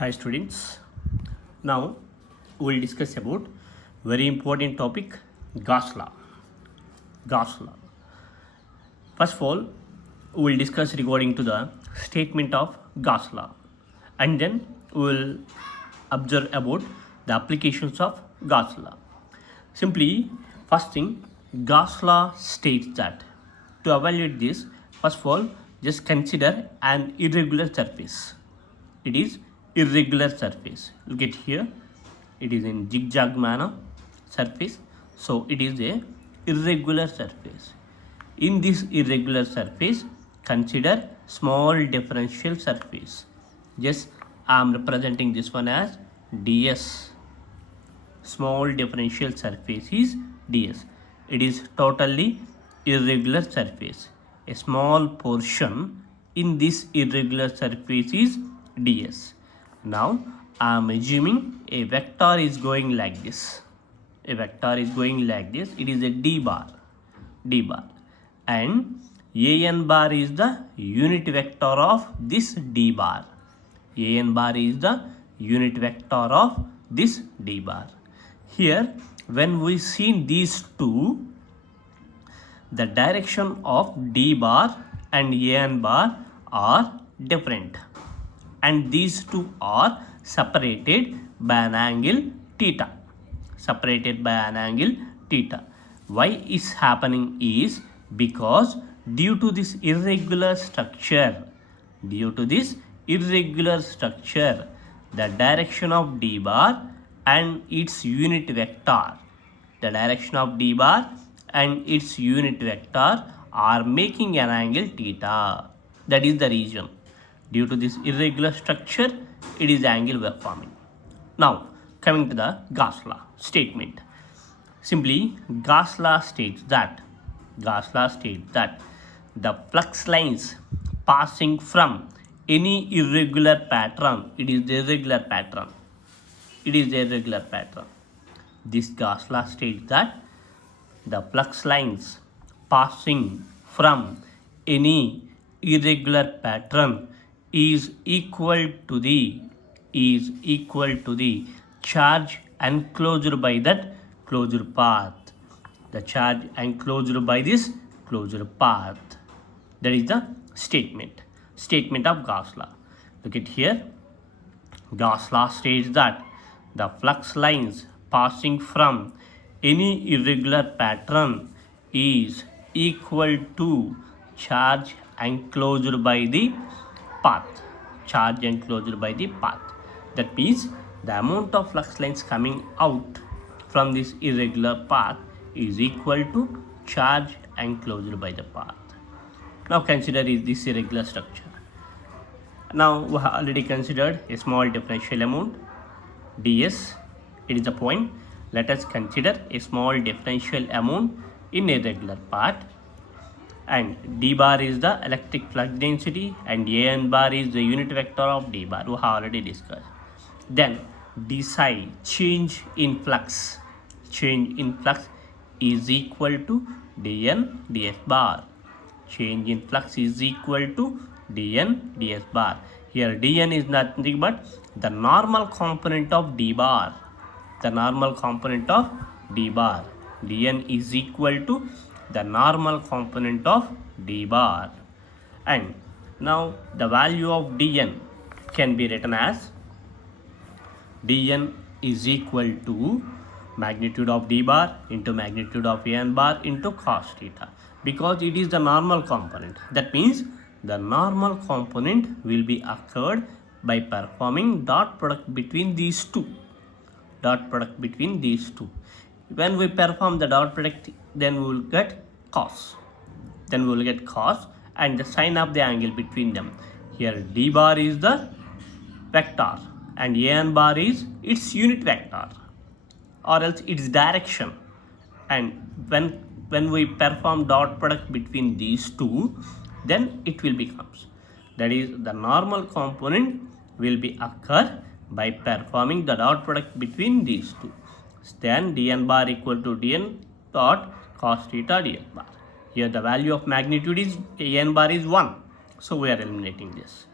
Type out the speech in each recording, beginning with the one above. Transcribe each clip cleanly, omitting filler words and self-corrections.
Hi students. Now we will discuss about very important topic, Gauss law. Gauss law. First of all, we will discuss regarding to the statement of Gauss law, and then we will observe about the applications of Gauss law. Simply, first thing, Gauss law states that to evaluate this, first of all, just consider an irregular surface. It is irregular surface. Look at here, it is in zigzag manner surface, so it is a irregular surface. In this irregular surface, consider small differential surface. Just I am representing this one as ds. Small differential surface is ds. It is totally irregular surface. A small portion in this irregular surface is ds. Now I am assuming a vector is going like this. A vector is going like this. It is a d bar, and an bar is the unit vector of this d bar. An bar is the unit vector of this d bar. Here, when we see these two, the direction of d bar and an bar are different, and these two are separated by an angle theta. Why is happening is because due to this irregular structure, the direction of d bar and its unit vector, are making an angle theta. That is the reason. Due to this irregular structure, it is angle we are forming. Now, coming to the Gauss law statement. Simply, Gauss law states that the flux lines passing from any irregular pattern, it is the irregular pattern. This Gauss law states that the flux lines passing from any irregular pattern is equal to the charge enclosed by that closed path. The charge enclosed by this closed path. That is the statement of Gauss law. Look at here. Gauss law states that the flux lines passing from any irregular pattern is equal to charge enclosed by the path. That means the amount of flux lines coming out from this irregular path is equal to charge enclosed by the path. Now consider this irregular structure. Now we have already considered a small differential amount ds. It is a point. Let us consider a small differential amount in a regular part, and d bar is the electric flux density and an bar is the unit vector of d bar. We have already discussed. Then d psi, change in flux is equal to dn ds bar. Change in flux is equal to dn ds bar. Here dn is nothing but the normal component of d bar. Dn is equal to the normal component of d bar. And now the value of dn can be written as dn is equal to magnitude of d bar into magnitude of an bar into cos theta, because it is the normal component. That means the normal component will be occurred by performing dot product between these two. When we perform the dot product, then we will get cos. And the sign of the angle between them. Here d bar is the vector and an bar is its unit vector, or else its direction. And when we perform dot product between these two, then it will becomes, that is, the normal component will be occur by performing the dot product between these two. Then dn bar equal to dn dot cos theta ds bar. Here the value of magnitude is an bar is 1, so we are eliminating this.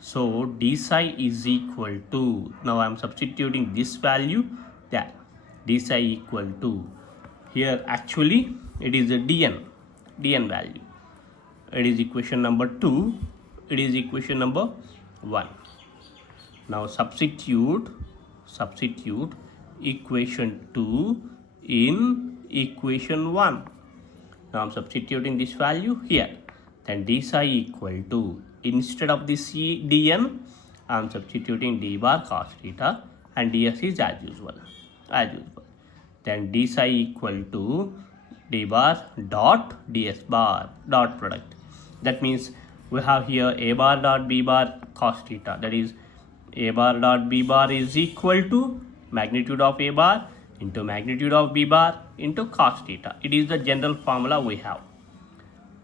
So d psi is equal to, now I am substituting this value there, d psi equal to, here actually it is a dn value. It is equation number 2, it is equation number 1. Now substitute equation 2 in equation 1. Now I am substituting this value here. Then d psi equal to, instead of this dn, I am substituting d bar cos theta and ds is as usual. Then d psi equal to d bar dot ds bar dot product. That means we have here a bar dot b bar cos theta. That is a bar dot b bar is equal to magnitude of a bar into magnitude of b bar into cos theta. It is the general formula we have.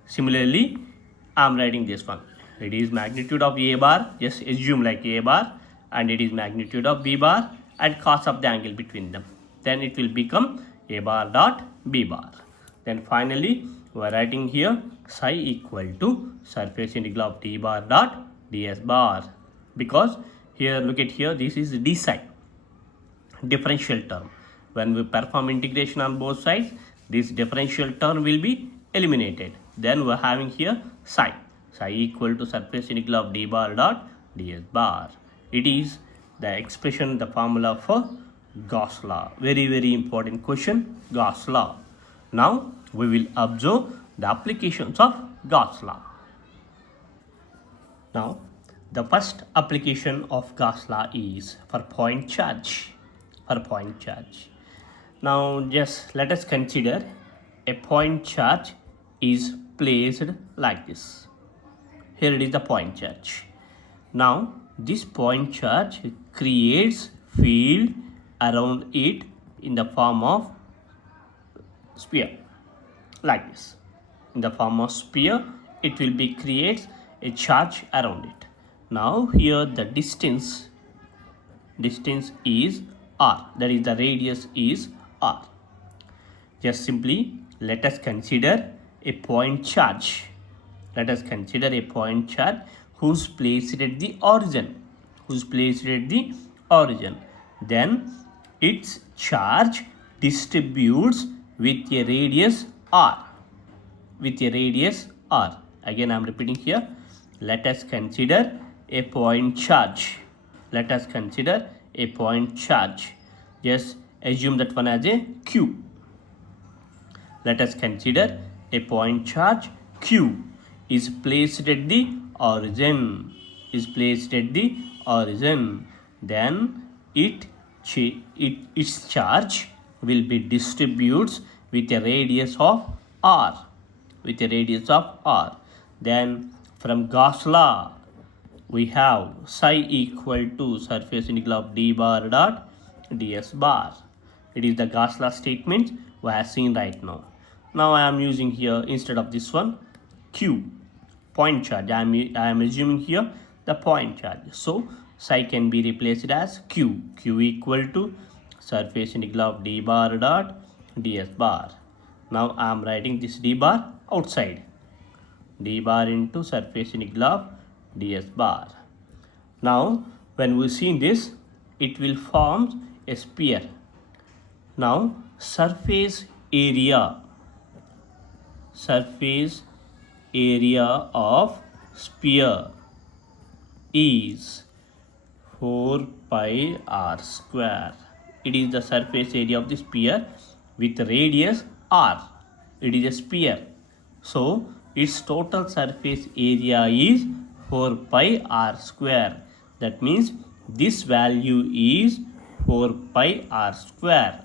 Similarly, I am writing this one. It is magnitude of a bar, just assume like a bar, and it is magnitude of b bar and cos of the angle between them. Then it will become a bar dot b bar. Then finally, we are writing here psi equal to surface integral of d bar dot ds bar, because here, look at here, this is d psi, differential term. When we perform integration on both sides, this differential term will be eliminated. Then we are having here psi equal to surface integral of d bar dot ds bar. It is the expression, the formula for Gauss law. Very important question, Gauss law. Now we will observe the applications of Gauss law. Now the first application of Gauss law is for point charge. Now just let us consider a point charge is placed like this. Here it is the point charge. Now this point charge creates field around it in the form of sphere, like this. In the form of sphere, it will be creates a charge around it. Now here the distance is r, that is the radius is r. Just simply let us consider a point charge. Whose placed at the origin. Then its charge distributes with a radius r. Again I am repeating here. Let us consider a point charge. Just assume that one as a q. Let us consider a point charge q is placed at the origin. Then its charge will be distributes with a radius of r. Then from Gauss law we have psi equal to surface integral of d bar dot ds bar. It is the Gauss law statement we have seen right now. Now I am using here, instead of this one, q, point charge. I am assuming here the point charge. So psi can be replaced as q equal to surface integral of d bar dot ds bar. Now I am writing this d bar outside. D bar into surface integral of ds bar. Now when we see this, it will form a sphere. Now surface area of sphere is 4 pi r square. It is the surface area of the sphere with radius r. It is a sphere. So its total surface area is 4 pi r square. That means this value is 4 pi r square.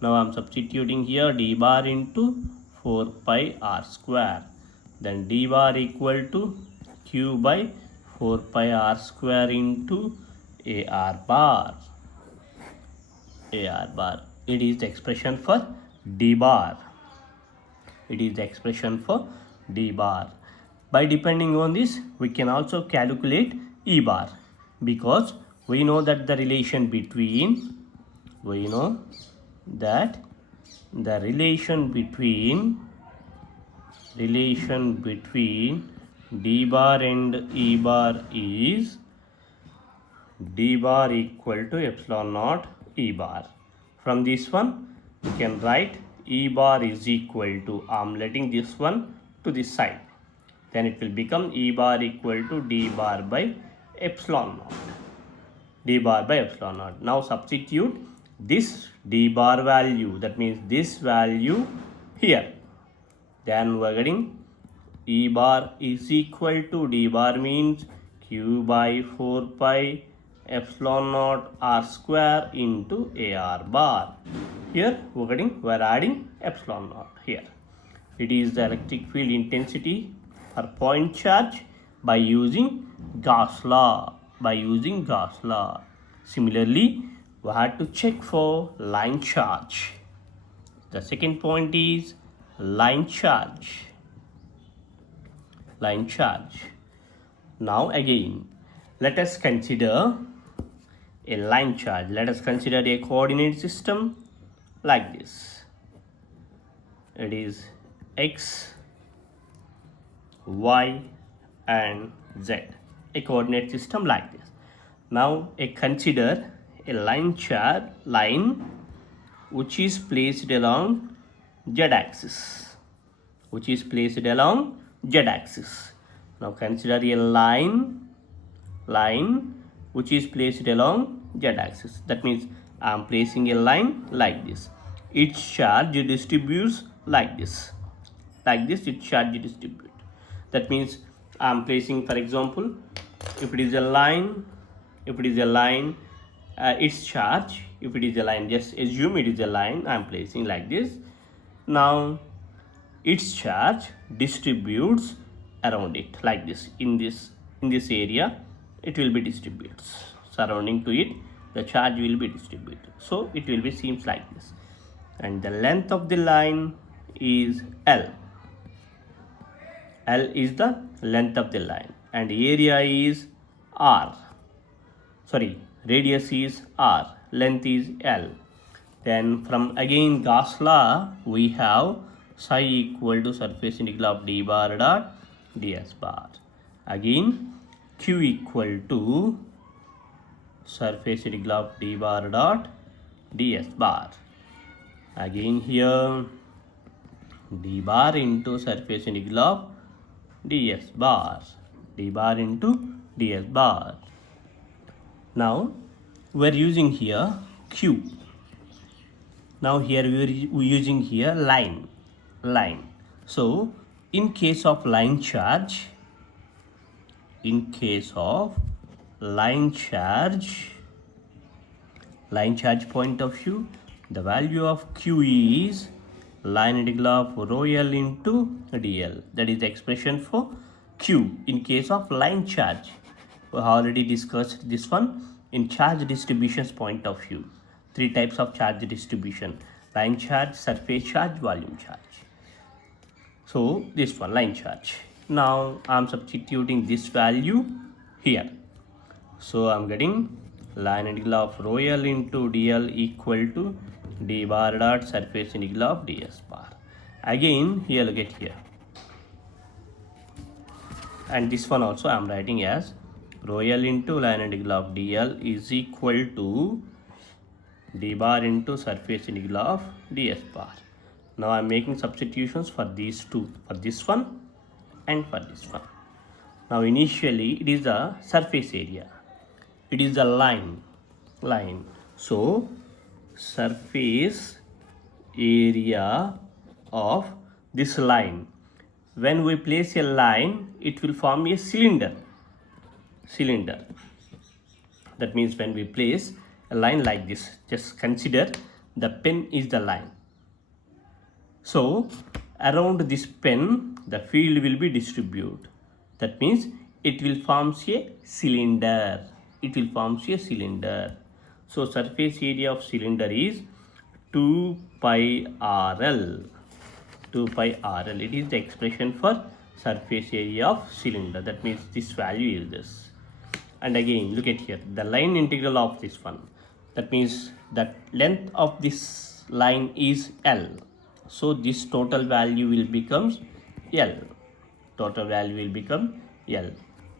Now I am substituting here d bar into 4 pi r square. Then d bar equal to q by 4 pi r square into ar bar. It is the expression for d bar. By depending on this, we can also calculate e bar, because we know that the relation between d bar and e bar is d bar equal to epsilon naught E bar. From this one, you can write E bar is equal to, I am letting this one to this side. Then it will become E bar equal to d bar by epsilon naught. D bar by epsilon naught. Now substitute this d bar value, that means this value here. Then we are getting E bar is equal to d bar means q by 4 pi epsilon naught r square into ar bar. Here we are adding epsilon naught here. It is the electric field intensity for point charge by using Gauss law. Similarly, we had to check for line charge. The second point is line charge. Now again, let us consider a line charge. Let us consider a coordinate system like this. It is x, y and z. A coordinate system like this. Now consider a line charge which is placed along z-axis. Now consider a line which is placed along z-axis. That means I am placing a line like this. Its charge distributes like this. Its charge distributes. That means I am placing, for example, if it is a line, its charge, if it is a line, just assume it is a line, I am placing like this. Now its charge distributes around it like this. In this area it will be distributed. Surrounding to it, the charge will be distributed. So it will be seems like this. And the length of the line is L. L is the length of the line and area is R. Radius is R, length is L. Then from again Gauss law, we have psi equal to surface integral of d bar dot ds bar. Again q equal to surface integral of d bar dot ds bar. Again here d bar into surface integral of ds bar. Now we are using here q. Now here we are using here line. So in case of line charge point of view, the value of q is line integral of rho l into dl. That is the expression for q in case of line charge. We have already discussed this one in charge distributions point of view. Three types of charge distribution: line charge, surface charge, volume charge. So this one, line charge. Now I am substituting this value here. So I am getting line integral of rho l into dl equal to d bar dot surface integral of ds bar. Again here, look at here. And this one also I am writing as rho l into line integral of dl is equal to d bar into surface integral of ds bar. Now I am making substitutions for these two, for this one and for this one. Now initially it is a surface area, it is a line. So surface area of this line, when we place a line, it will form a cylinder. That means when we place a line like this, just consider the pen is the line. So around this pen the field will be distributed. That means it will form a cylinder. So surface area of cylinder is 2 pi RL. It is the expression for surface area of cylinder. That means this value is this. And again look at here, the line integral of this one. That means that length of this line is L. So this total value will become L.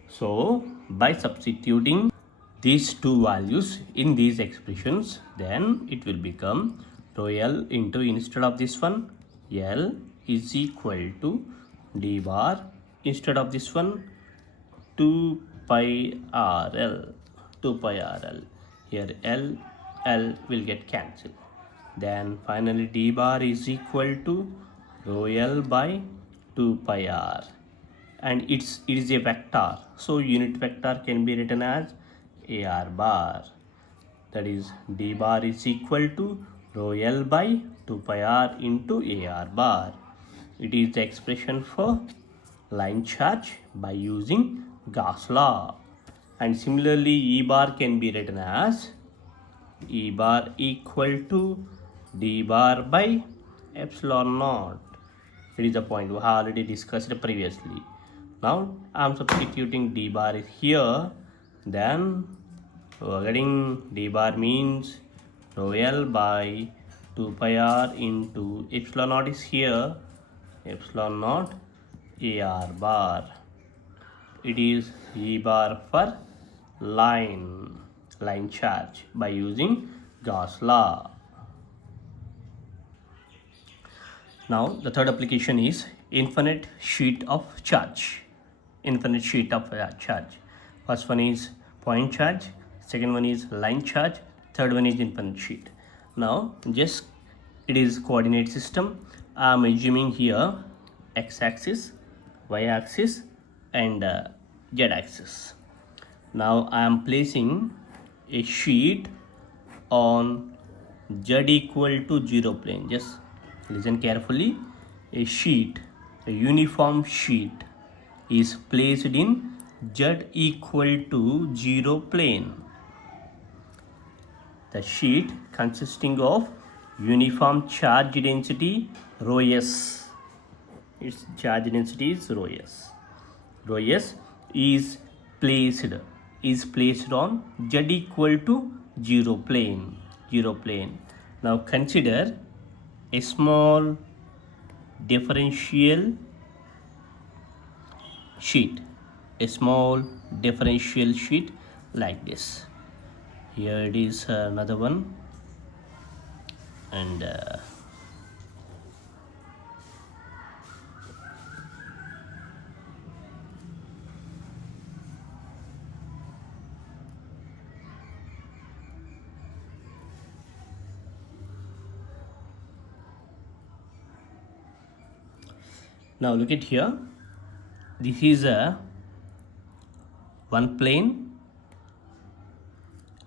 So by substituting these two values in these expressions, then it will become rho L into, instead of this one, L is equal to d bar, instead of this one, 2 pi RL, 2 pi RL. Here L will get cancelled. Then finally d bar is equal to rho L by 2 pi R. And it is a vector, so unit vector can be written as AR bar. That is, d bar is equal to rho L by 2 pi R into AR bar. It is the expression for line charge by using Gauss law. And similarly, E bar can be written as E bar equal to d bar by epsilon naught. It is the point we have already discussed previously. Now I am substituting d bar is here, then we are getting d bar means rho L by 2 pi R into epsilon naught is here, epsilon naught AR bar. It is E bar for line charge by using Gauss law. Now the third application is infinite sheet of charge. Infinite sheet of charge. First one is point charge, second one is line charge, third one is infinite sheet. Now just it is coordinate system. I am assuming here x-axis, y-axis and z-axis. Now I am placing a sheet on z equal to 0 plane. Just listen carefully. A sheet, a uniform sheet is placed in z equal to 0 plane. The sheet consisting of uniform charge density rho s. Its charge density is rho s. Rho s is placed on z equal to 0 plane. Now consider a small differential sheet, like this. Here it is another one, and now look at here. This is a one plane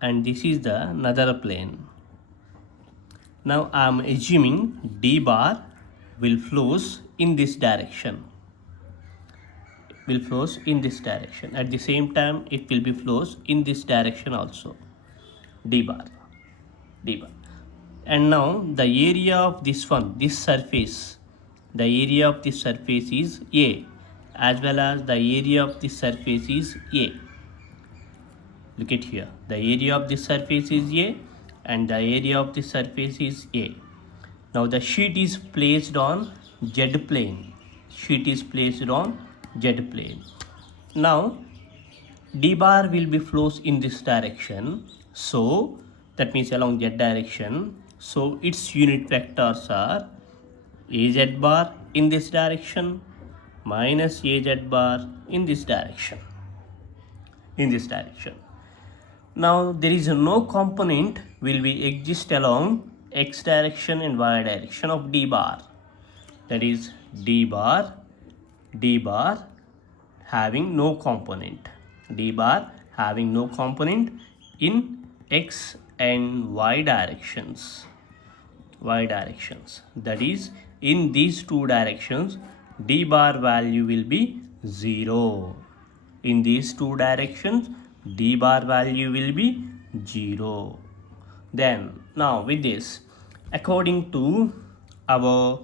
and this is the another plane. Now I am assuming d bar will flows in this direction. At the same time it will be flows in this direction also. D bar. And now the area of this surface, the area of this surface is A, as well as the area of this surface is A. Look at here, the area of this surface is A and the area of this surface is A. Now the sheet is placed on Z plane. Now d bar will be flows in this direction, so that means along Z direction. So its unit vectors are AZ bar in this direction minus AZ bar in this direction. Now there is no component will be exist along x direction and y direction of d bar. That is d bar having no component. In x and y directions. That is, in these two directions d bar value will be 0. In these two directions d bar value will be 0. Then now with this, according to our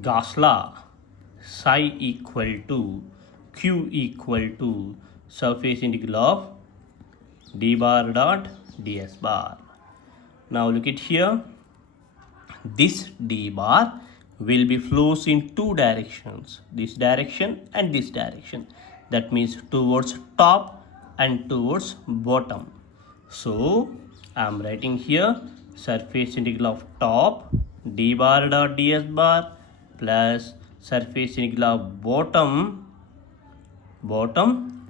Gauss law, psi equal to q equal to surface integral of d bar dot ds bar. Now look at here, this d bar will be flows in two directions, this direction and this direction. That means towards top and towards bottom. So I am writing here surface integral of top d bar dot ds bar plus surface integral of bottom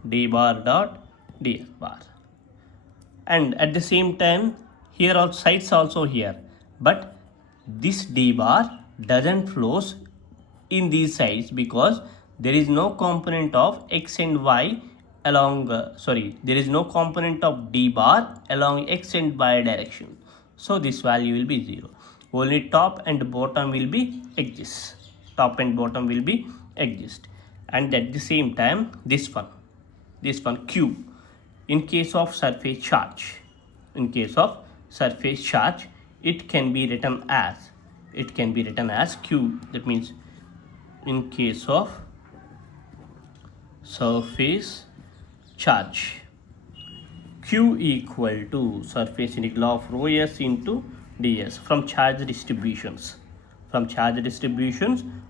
d bar dot ds bar. And at the same time here all sides also here, but this d bar doesn't flows in these sides because there is no component of x and y along there is no component of d bar along x and y direction, so this value will be 0. Only top and bottom will be exist, and at the same time this one q. In case of surface charge, it can be written as q. That means in case of surface charge, q equal to surface integral of rho s into ds. From charge distributions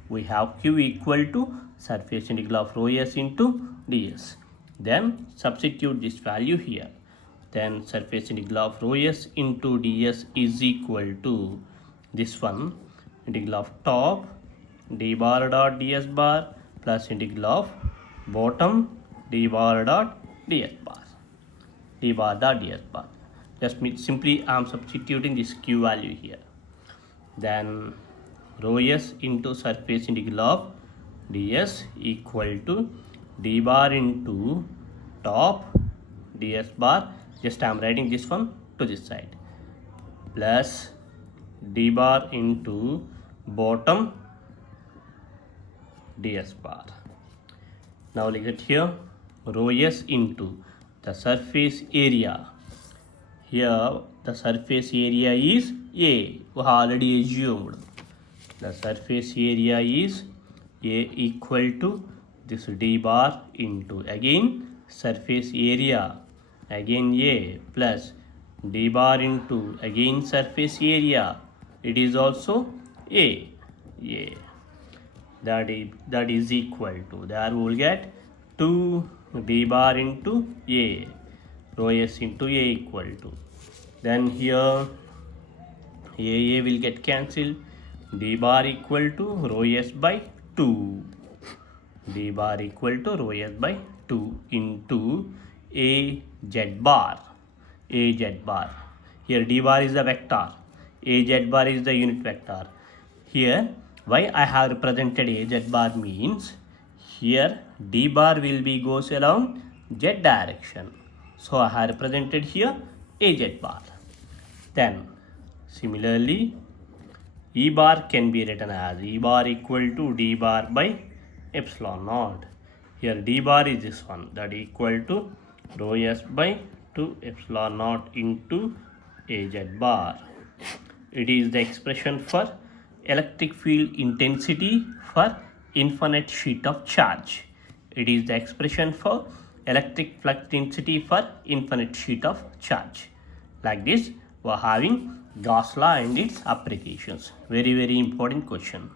we have q equal to surface integral of rho s into ds. Then substitute this value here. Then surface integral of rho s into ds is equal to this one, integral of top d bar dot ds bar plus integral of bottom d bar dot ds bar. Just simply I am substituting this q value here. Then rho s into surface integral of ds equal to d bar into top ds bar, just I am writing this one to this side, plus d bar into bottom ds bar. Now look at here, rho s into the surface area. Here the surface area is A. We have already assumed the surface area is A equal to this d bar into again surface area, again A, plus d bar into again surface area, it is also A. That is equal to, there we will get 2 d bar into A, rho s into A equal to, then here A will get cancelled, d bar equal to rho s by 2, d bar equal to rho s by 2 into A z bar. Here d bar is the vector, A z bar is the unit vector. Here why I have represented A z bar means here d bar will be goes along z direction, so I have represented here A z bar. Then similarly E bar can be written as E bar equal to d bar by epsilon naught. Here d bar is this one, that equal to rho s by 2 epsilon naught into A z bar. It is the expression for electric field intensity for infinite sheet of charge. It is the expression for electric flux density for infinite sheet of charge. Like this we are having Gauss law and its applications. Very important question.